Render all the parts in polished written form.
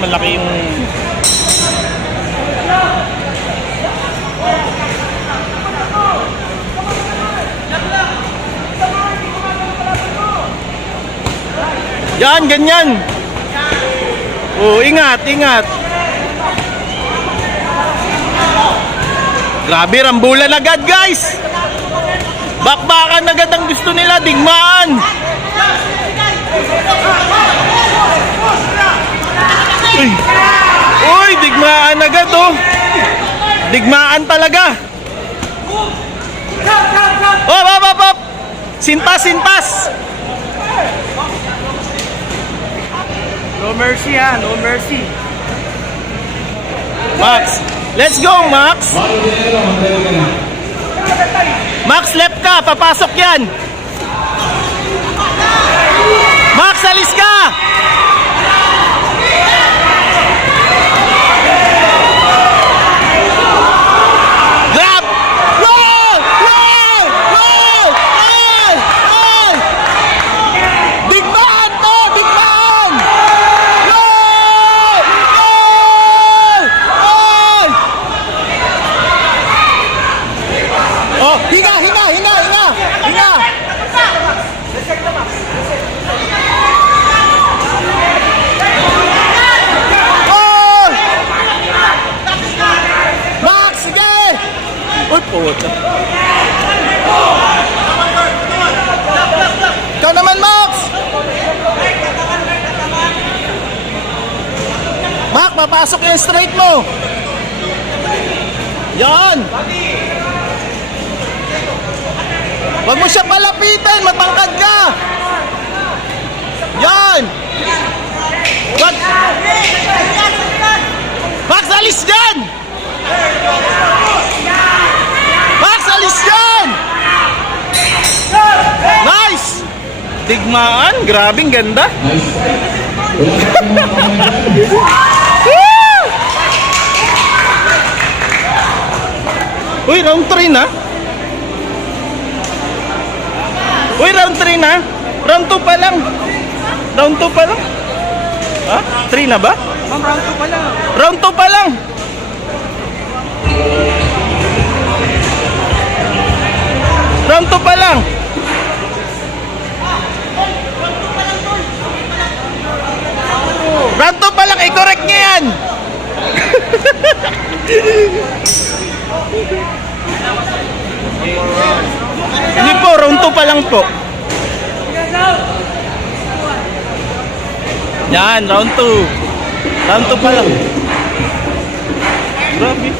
Malaki yung yan, ganyan. Oh, ingat, ingat. Grabe, rambulan agad, guys. Bakbakan agad ang gusto nila, digmaan. Uy, uy, digmaan agad, oh. Digmaan talaga. Oh, hop. Sintas, sintas. No mercy ha, no mercy. Max, let's go, Max. Max, left ka, papasok yan. Max, alis ka. Grab. Roll! Roll! Roll! Roll! Roll! Digmaan to! Digmaan! Roll! Roll! Roll! Oh, hinga! Oh! Max, sige! Uy, puta. Ikaw naman, Max! Max, papasok yung straight mo. Yan! Huwag mo siya palapitin, matangkad ka! Yan! Wag! Max, alis dyan! Max, alis dyan! Nice! Digmaan, grabing ganda. Uy, round 3 na. Uy, round 3 na. Round 2 pa lang. Round 2 pa lang. Ha? 3 na ba? Ma'am, round 2 pa lang. Round 2 pa lang. Round 2 pa lang. Round 2 pa lang. I-correct niya yan. Hindi po, round 2 pa lang po. Yan, round 2. Round 2 pa lang. Grabe.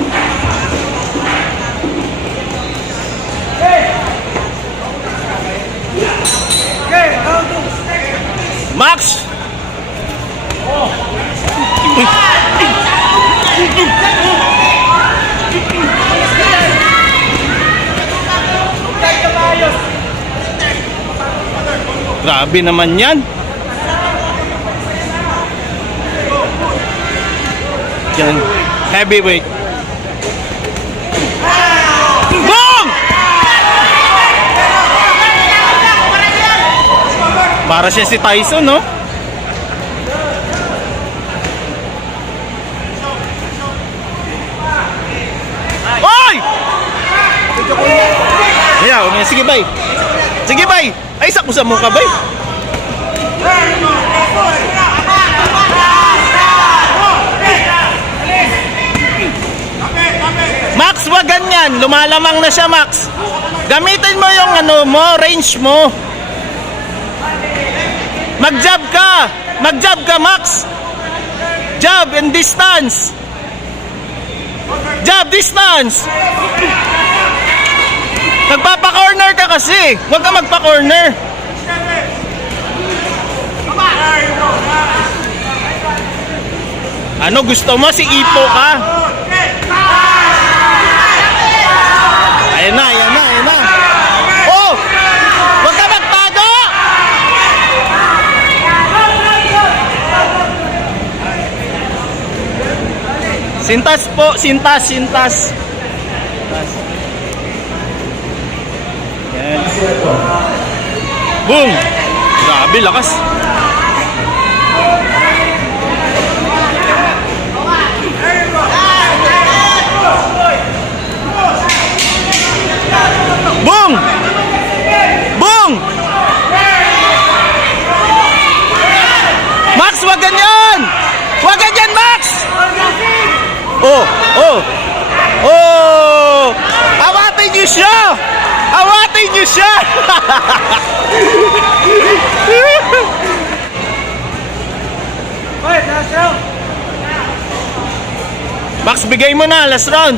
Max! Grabe naman yan. Yan. Heavyweight. Boom! Para siya si Tyson, no? Oy! Ayaw, sige bay. Sige bay. Ay, sakmo sa mukha bay. Max, wag ganyan. Lumalamang na siya, Max. Gamitin mo yung range mo. Mag-jab ka. Mag-jab ka, Max. Jab and distance. Jab, distance. Nagpapa-corner ka kasi. Huwag ka magpa-corner. Ano gusto mo? Si Ipo ka? Ayan na, ayan na, ayan na. Oh! Huwag ka magtago! Sintas po, sintas, sintas. Ayan. Boom! Grabe, lakas. Boom! Boom! Max, wag ganyan! Wag ganyan, Max! Oh, oh, oh! Awatin niyo siya! Awatin niyo siya! Hoy, last round. Max, bigay mo na, last round.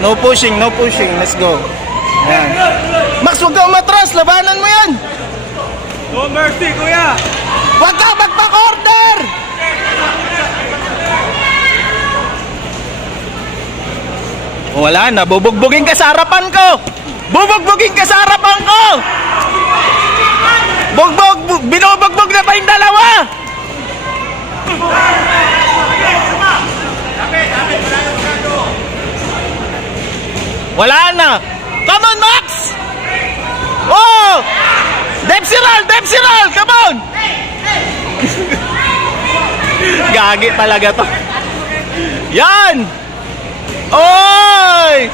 No pushing, no pushing. Let's go. Ayan. Max, huwag ka umatras. Labanan mo yan. No mercy, kuya. Huwag ka magpa-corner. Wala na. Bubugbugin ka sa harapan ko. Bubugbugin ka sa harapan ko. Binubugbog na ba yung dalawa? Wala na. Come on, Max! Oh! Depsiral! Depsiral! Come on! Gagi talaga to. Yan! Oy!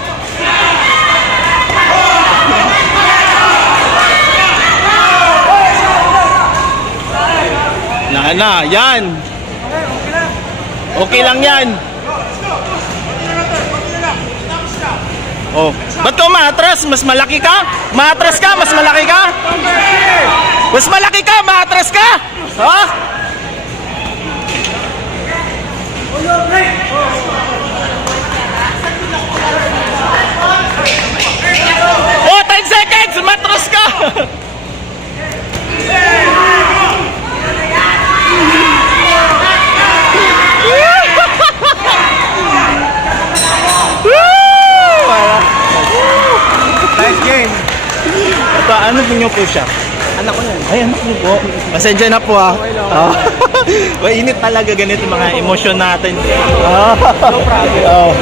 Wala na. Yan. Okay lang yan. Oh, ba't ka umatras? Mas malaki ka? Maatras ka? Mas malaki ka? Mas malaki ka? Maatras ka? Ha? Oh, 10 seconds! Matras ka! Nice game. Ito, ano niyo po siya? Anak ko yan. Ay, anak niyo po. Pasensya na po ah. Mainit talaga ganito mga emosyon natin. No problem. Oh.